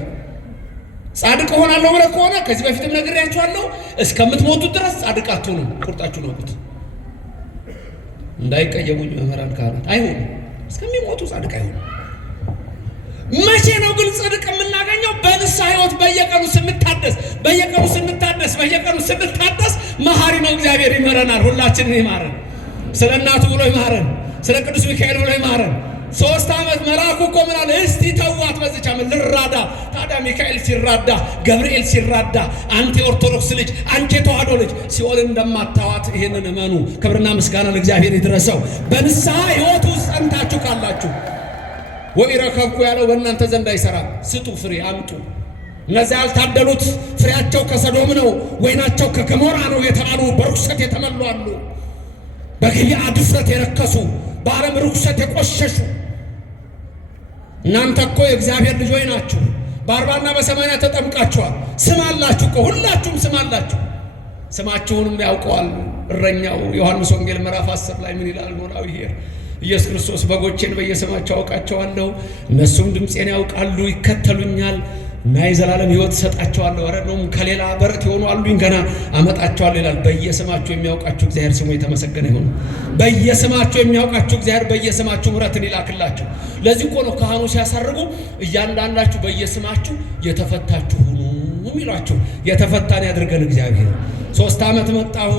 ጻድቅ ሆናለሁ ብለህ ከሆነ ከዚህ በፊትም ነግሬያችኋለሁ፣ እስከምትሞቱት ድረስ ጻድቅ አትሆኑም። ቁርጣችሁን አውቁት። እንዳይቀየሙኝ መምህራን ካህናት፣ አይሆኑም። እስከሚሞቱ ጻድቅ አይሆኑም። መቼ ነው ግን ጽድቅ የምናገኘው? በንስሐ ሕይወት በየቀኑ ስንታደስ መሐሪ ነው እግዚአብሔር። ይመረናል፣ ሁላችንን ይማረን። ስለ እናቱ ብሎ ይማረን፣ ስለ ቅዱስ ሚካኤል ብሎ ይማረን። 3 ዓመት መልአኩ እኮ ምን አለ? እስቲ ተዋት በዚች ዓመት ልራዳ። ታዲያ ሚካኤል ሲራዳ፣ ገብርኤል ሲራዳ፣ አንተ የኦርቶዶክስ ልጅ፣ አንቺ የተዋህዶ ልጅ ሲኦል እንደማታዋት ይሄንን እመኑ። ክብርና ምስጋና ለእግዚአብሔር ይድረሰው። በንስሐ ሕይወት ውስጥ ጸንታችሁ ካላችሁ ወኢረከብኩ ያለው በእናንተ ዘንድ አይሰራም። ስጡ፣ ፍሬ አምጡ። እነዚያ ያልታደሉት ፍሬያቸው ከሰዶም ነው፣ ወይናቸው ከገሞራ ነው የተባሉ በርኩሰት የተመሉ አሉ። በጊልዓ ድፍረት የረከሱ፣ በዓለም ርኩሰት የቆሸሹ። እናንተ እኮ የእግዚአብሔር ልጆች ናችሁ። በ40 እና በ80 ተጠምቃችኋል። ስም አላችሁ እኮ ሁላችሁም ስም አላችሁ። ስማችሁንም ያውቀዋል እረኛው። ዮሐንስ ወንጌል ምዕራፍ 10 ላይ ምን ይላል? ኖላዊ ሄር ኢየሱስ ክርስቶስ በጎቼን በየስማቸው አውቃቸዋለሁ፣ እነሱም ድምፄን ያውቃሉ፣ ይከተሉኛል እና የዘላለም ሕይወት እሰጣቸዋለሁ። ኧረ ነው ከሌላ በረት የሆኑ አሉኝ ገና አመጣቸዋለሁ ይላል። በየስማቸው የሚያውቃችሁ እግዚአብሔር ስሙ የተመሰገነ ይሁን። በየስማቸው የሚያውቃችሁ እግዚአብሔር በየስማችሁ ምሕረትን ይላክላችሁ። ለዚህ እኮ ነው ካህኑ ሲያሳርጉ እያንዳንዳችሁ በየስማችሁ የተፈታችሁ ሁኑ የሚሏችሁ። የተፈታን ያድርገን እግዚአብሔር። 3 ዓመት መጣሁ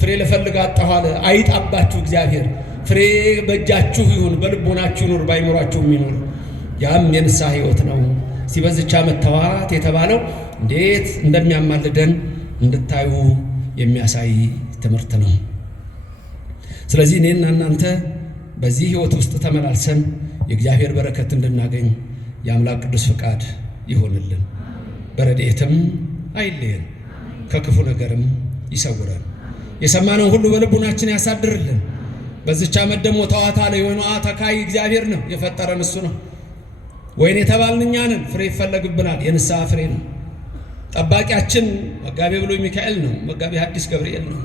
ፍሬ ልፈልግ አጣሁ አለ። አይጣባችሁ እግዚአብሔር። ፍሬ በእጃችሁ ይሁን፣ በልቦናችሁ ይኑር፣ ባይኖራችሁ ይኑር። ያም የንስሐ ሕይወት ነው። ሲበዝቻ መተዋት የተባለው እንዴት እንደሚያማልደን እንድታዩ የሚያሳይ ትምህርት ነው። ስለዚህ እኔና እናንተ በዚህ ሕይወት ውስጥ ተመላልሰን የእግዚአብሔር በረከት እንድናገኝ የአምላክ ቅዱስ ፍቃድ ይሆንልን። በረድኤትም አይለየን፣ ከክፉ ነገርም ይሰውረን። የሰማነውን ሁሉ በልቡናችን ያሳድርልን። በዚች ዓመት ደግሞ ተዋት አለ። የወይኗ ተካይ እግዚአብሔር ነው፣ የፈጠረን እሱ ነው። ወይን የተባልን እኛ ነን። ፍሬ ይፈለግብናል። የንስሐ ፍሬ ነው። ጠባቂያችን መጋቤ ብሉይ ሚካኤል ነው። መጋቤ ሐዲስ ገብርኤል ነው።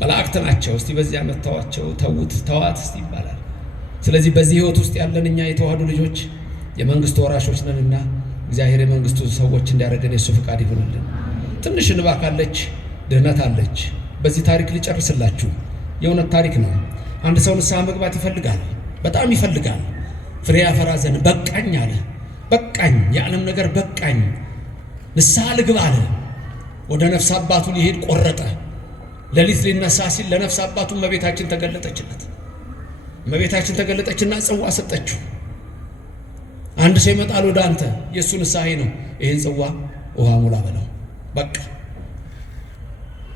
መላእክት ናቸው። እስቲ በዚህ ዓመት ተዋቸው፣ ተዉት፣ ተዋት እስቲ ይባላል። ስለዚህ በዚህ ሕይወት ውስጥ ያለን እኛ የተዋህዶ ልጆች የመንግስቱ ወራሾች ነንና እግዚአብሔር የመንግስቱ ሰዎች እንዲያደርገን የእሱ ፍቃድ ይሁንልን። ትንሽ እንባ ካለች ድህነት አለች። በዚህ ታሪክ ልጨርስላችሁ። የእውነት ታሪክ ነው። አንድ ሰው ንስሐ መግባት ይፈልጋል፣ በጣም ይፈልጋል። ፍሬ ያፈራ ዘንድ በቃኝ አለ። በቃኝ፣ የዓለም ነገር በቃኝ፣ ንስሐ ልግባ አለ። ወደ ነፍስ አባቱ ሊሄድ ቆረጠ። ሌሊት ሊነሳ ሲል ለነፍስ አባቱ እመቤታችን ተገለጠችለት። እመቤታችን ተገለጠችና ጽዋ ሰጠችው። አንድ ሰው ይመጣል ወደ አንተ፣ የእሱ ንስሐ ነው፣ ይህን ጽዋ ውሃ ሙላ በለው። በቃ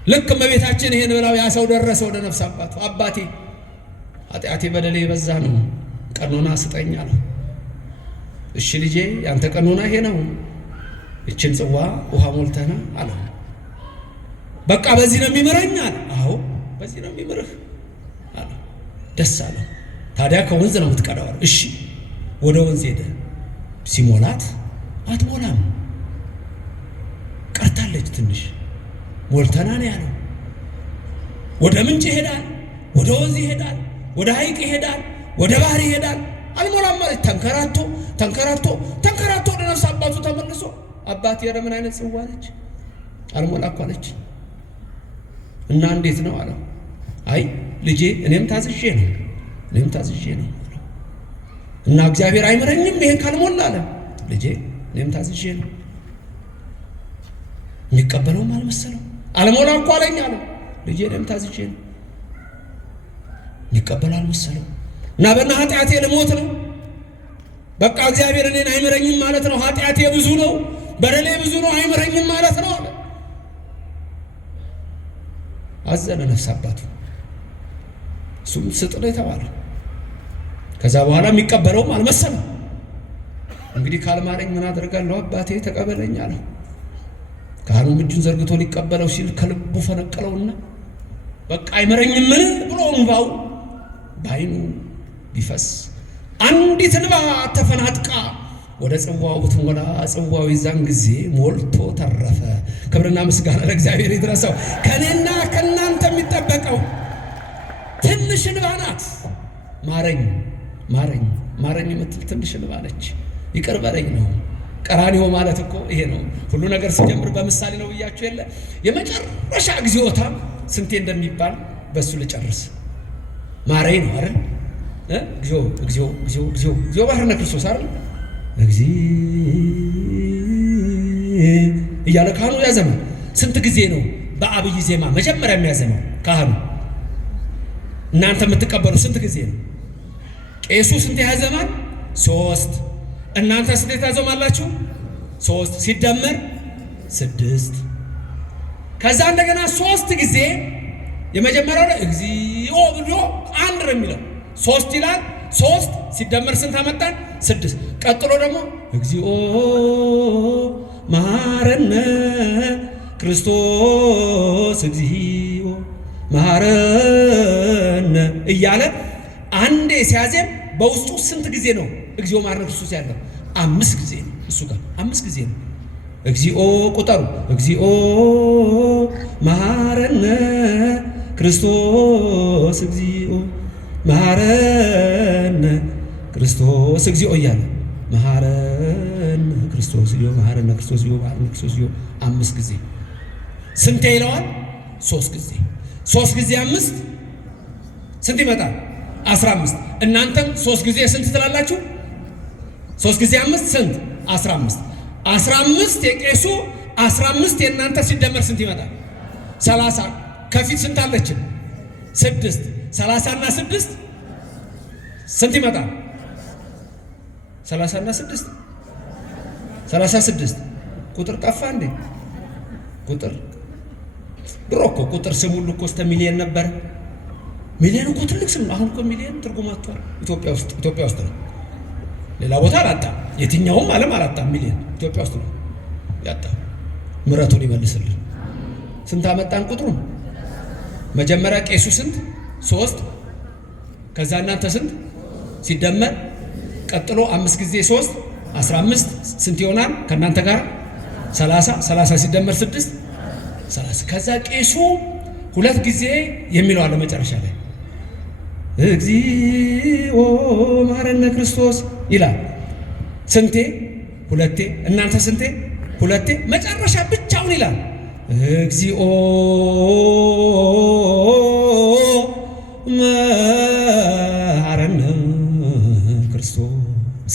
ልክ እመቤታችን ይሄን ብላው ያ ሰው ደረሰ ወደ ነፍስ አባቱ። አባቴ ኃጢአቴ በደሌ የበዛ ነው፣ ቀኖና ስጠኝ አለው። እሺ ልጄ ያንተ ቀኖና ይሄ ነው፣ እችን ጽዋ ውሃ ሞልተና አለው። በቃ በዚህ ነው የሚምረኝ አለ። አዎ በዚህ ነው የሚምርህ አለ። ደስ አለ። ታዲያ ከወንዝ ነው የምትቀዳው። እሺ ወደ ወንዝ ሄደ። ሲሞላት አትሞላም፣ ቀርታለች ትንሽ። ሞልተና ነው ያለው። ወደ ምንጭ ይሄዳል፣ ወደ ወንዝ ይሄዳል፣ ወደ ሐይቅ ይሄዳል፣ ወደ ባህር ይሄዳል። አልሞላም ማለት ተንከራቶ ተንከራቶ ተንከራቶ ወደ ነፍስ አባቱ ተመልሶ አባቴ ኧረ ምን አይነት ጽዋ ነች፣ አልሞላ እኮ አለች። እና እንዴት ነው አለው። አይ ልጄ እኔም ታዝዤ ነው እና እግዚአብሔር አይምረኝም ይሄን ካልሞላ አለ። ልጄ እኔም ታዝዤ ነው። የሚቀበለውም አልመሰለው። አልሞላ እኮ አለኝ አለ። ልጄ እኔም ታዝዤ ነው። የሚቀበለው አልመሰለው እና በእና ኃጢአቴ ልሞት ነው። በቃ እግዚአብሔር እኔን አይምረኝም ማለት ነው። ኃጢአቴ ብዙ ነው፣ በደሌ ብዙ ነው፣ አይምረኝም ማለት ነው አለ። አዘነ ነፍስ አባቱ። እሱም ስጥ ነው የተባለው። ከዛ በኋላ የሚቀበለውም አልመሰለም። እንግዲህ ካልማረኝ ምን አደርጋለሁ አባቴ ተቀበለኝ አለው። ካህኑም እጁን ዘርግቶ ሊቀበለው ሲል ከልቡ ፈነቀለውና በቃ አይምረኝም ምን ብሎ እንባው በዓይኑ ቢፈስ አንዲት እንባ ተፈናጥቃ ወደ ጽዋው ብትሞላ ጽዋው ይዛን ጊዜ ሞልቶ ተረፈ። ክብርና ምስጋና ለእግዚአብሔር ይድረሰው። ከኔና ከናንተ የሚጠበቀው ትንሽ እንባ ናት። ማረኝ የምትል ትንሽ እንባ ነች። ይቅር በለኝ ነው። ቀራንዮ ማለት እኮ ይሄ ነው። ሁሉ ነገር ሲጀምር በምሳሌ ነው ብያችሁ የለ። የመጨረሻ እግዚኦታ ስንቴ እንደሚባል በሱ ልጨርስ። ማረኝ ነው አይደል? እግዚኦ ባህርነ ክርስቶስ አይደል? እያለ ካህኑ ያዘማል። ስንት ጊዜ ነው በአብይ ዜማ መጀመሪያ የሚያዘማው ካህኑ? እናንተ የምትቀበሉ ስንት ጊዜ ነው? ቄሱ ስንት ያዘማል? 3። እናንተ ስንት ታዘማላችሁ? 3 ሲደመር 6። ከዛ እንደገና 3 ጊዜ የመጀመሪያው እግዚኦ ብሎ 1 ነው የሚለው 3 ይላል። 3 ሲደመር ስንት አመጣን? 6። ቀጥሎ ደግሞ እግዚኦ መሐረነ ክርስቶስ እግዚኦ መሐረነ እያለ አንዴ ሲያዜም በውስጡ ስንት ጊዜ ነው እግዚኦ መሐረነ ክርስቶስ ያለው? 5 ጊዜ ነው። እሱ ጋር 5 ጊዜ ነው። እግዚኦ ቁጠሩ። እግዚኦ መሐረነ ክርስቶስ እግዚኦ መሐረነ ክርስቶስ እግዚኦ እያለ መሐረነ ክርስቶስ እግዚኦ መሐረነ ክርስቶስ እግዚኦ መሐረነ ክርስቶስ እግዚኦ 5 ጊዜ። ስንቴ ይለዋል? 3 ጊዜ። 3 ጊዜ 5 ስንት ይመጣል? 15። እናንተም 3 ጊዜ ስንት ትላላችሁ? 3 ጊዜ 5 ስንት? 15። 15 የቄሱ 15 የእናንተ ሲደመር ስንት ይመጣል? 30። ከፊት ስንት አለችን? 6። 30 እና 6 ስንት ይመጣል? 30 እና 6 36። ቁጥር ጠፋ እንዴ? ቁጥር ድሮ እኮ ቁጥር ስም ሁሉ እኮ እስከ ሚሊዮን ነበር። ሚሊዮን እኮ ትልቅ ስም ነው። አሁን እኮ ሚሊዮን ትርጉም አጥቷል። ኢትዮጵያ ውስጥ ነው። ሌላ ቦታ አላጣም። የትኛውም ዓለም አላጣም። ሚሊዮን ኢትዮጵያ ውስጥ ነው ያጣ። ምሕረቱን ይመልስልን። ስንት አመጣን ቁጥሩን? መጀመሪያ ቄሱ ስንት? 3። ከዛ እናንተ ስንት ሲደመር ቀጥሎ 5 ጊዜ 3 15 ስንት ይሆናል? ከእናንተ ጋር 30 ሲደመር 6 30። ከዛ ቄሱ 2 ጊዜ የሚለው አለ መጨረሻ ላይ እግዚኦ መሐረነ ክርስቶስ ይላል። ስንቴ? 2። እናንተ ስንቴ? 2። መጨረሻ ብቻውን ይላል እግዚኦ መሐረነ ክርስቶስ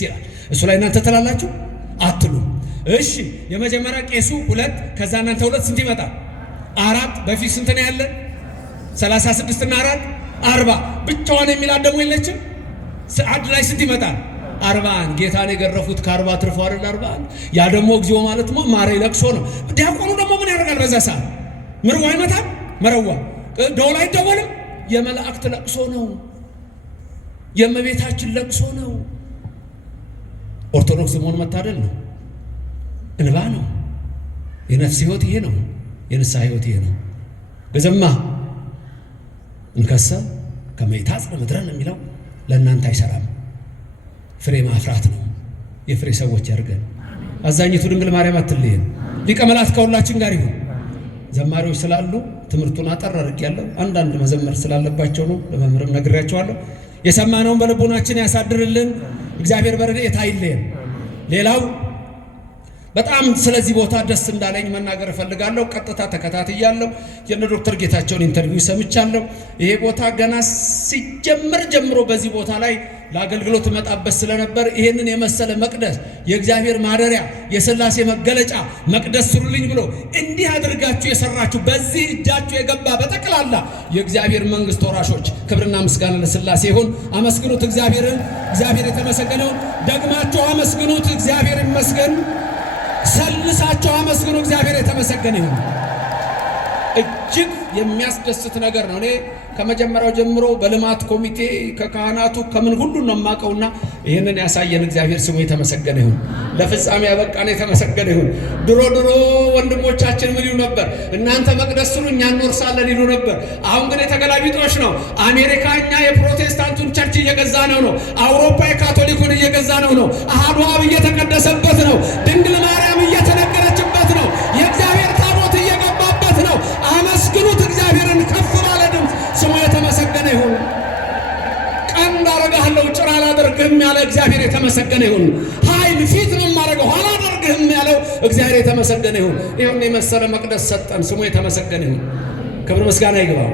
ይላል። እሱ ላይ እናንተ ትላላችሁ አትሉም? እሺ የመጀመሪያ ቄሱ 2 ከዛ እናንተ 2 ስንት ይመጣል? 4። በፊት ስንት ነው ያለን? 36 እና 4 40። ብቻዋን የሚላት ደግሞ የለችም። አንድ ላይ ስንት ይመጣል? 41። ጌታን የገረፉት ከ40 ትርፎ አይደል? 41። ያ ደግሞ እግዚኦ ማለት ነው ማሬ ለቅሶ ነው። ዲያቆኑ ደግሞ ምን ያደርጋል? በዛ ሰዓት ምርዋ አይመታም። መረዋ ደወል አይደወልም። የመላእክት ለቅሶ ነው። የእመቤታችን ለቅሶ ነው። ኦርቶዶክስ መሆን መታደል ነው። እንባ ነው። የነፍስ ሕይወት ይሄ ነው። የንስሐ ሕይወት ይሄ ነው። ገዘማ እንከሰ ከመ ይታጽን ምድረን የሚለው ለእናንተ አይሰራም። ፍሬ ማፍራት ነው። የፍሬ ሰዎች ያድርገን። አዛኝቱ ድንግል ማርያም አትለየን። ሊቀ መላእክት ከሁላችን ጋር ይሁን። ዘማሪዎች ስላሉ ትምህርቱን አጠር አድርጌያለሁ። አንዳንድ መዘመር ስላለባቸው ነው። ለመምህርም ነግሬያቸዋለሁ። የሰማነውን በልቦናችን ያሳድርልን። እግዚአብሔር በረድኤቱ አይለየን። ሌላው በጣም ስለዚህ ቦታ ደስ እንዳለኝ መናገር እፈልጋለሁ። ቀጥታ ተከታትያለሁ። የነ ዶክተር ጌታቸውን ኢንተርቪው ሰምቻለሁ። ይሄ ቦታ ገና ሲጀመር ጀምሮ በዚህ ቦታ ላይ ለአገልግሎት መጣበስ ስለነበር ይሄንን የመሰለ መቅደስ የእግዚአብሔር ማደሪያ የሥላሴ መገለጫ መቅደስ ስሩልኝ ብሎ እንዲህ አድርጋችሁ የሰራችሁ በዚህ እጃችሁ የገባ በጠቅላላ የእግዚአብሔር መንግስት ወራሾች ክብርና ምስጋና ለሥላሴ ይሁን። አመስግኑት እግዚአብሔርን። እግዚአብሔር የተመሰገነውን ደግማችሁ አመስግኑት። እግዚአብሔር ይመስገን። ሰልሳቸው አመስግኑ። እግዚአብሔር የተመሰገነ ይሁን። እጅግ የሚያስደስት ነገር ነው። እኔ ከመጀመሪያው ጀምሮ በልማት ኮሚቴ ከካህናቱ ከምን ሁሉ ነው የማውቀውና ይህንን ያሳየን እግዚአብሔር ስሙ የተመሰገነ ይሁን። ለፍጻሜ ያበቃን የተመሰገነ ይሁን። ድሮ ወንድሞቻችን ምን ይሉ ነበር? እናንተ መቅደስ ስሩ እኛ እንወርሳለን ይሉ ነበር። አሁን ግን የተገላቢጦሽ ነው። አሜሪካ እኛ የፕሮቴስታንቱን ቸርች እየገዛ ነው። አውሮፓ የካቶሊኩን እየገዛ ነው። አሐዱ አብ እየተቀደሰበት ነው። ድንግል ማርያም እየተነገረችበት ነው። የእግዚአብሔር ታቦት እየገባበት ነው። አመስግኑት እግዚአብሔርን ከፍ ባለ ድምፅ ስሙ የተመሰገነ ይሁን። ቀንድ አደርግሃለሁ ጭራ አላደርግህም ያለ እግዚአብሔር የተመሰገነ ይሁን። ኃይል ፊት ነው የማደርገው ኋላ አላደርግህም ያለው እግዚአብሔር የተመሰገነ ይሁን። ይሁን የመሰለ መቅደስ ሰጠን። ስሙ የተመሰገነ ይሁን። ክብር ምስጋና ይግባው።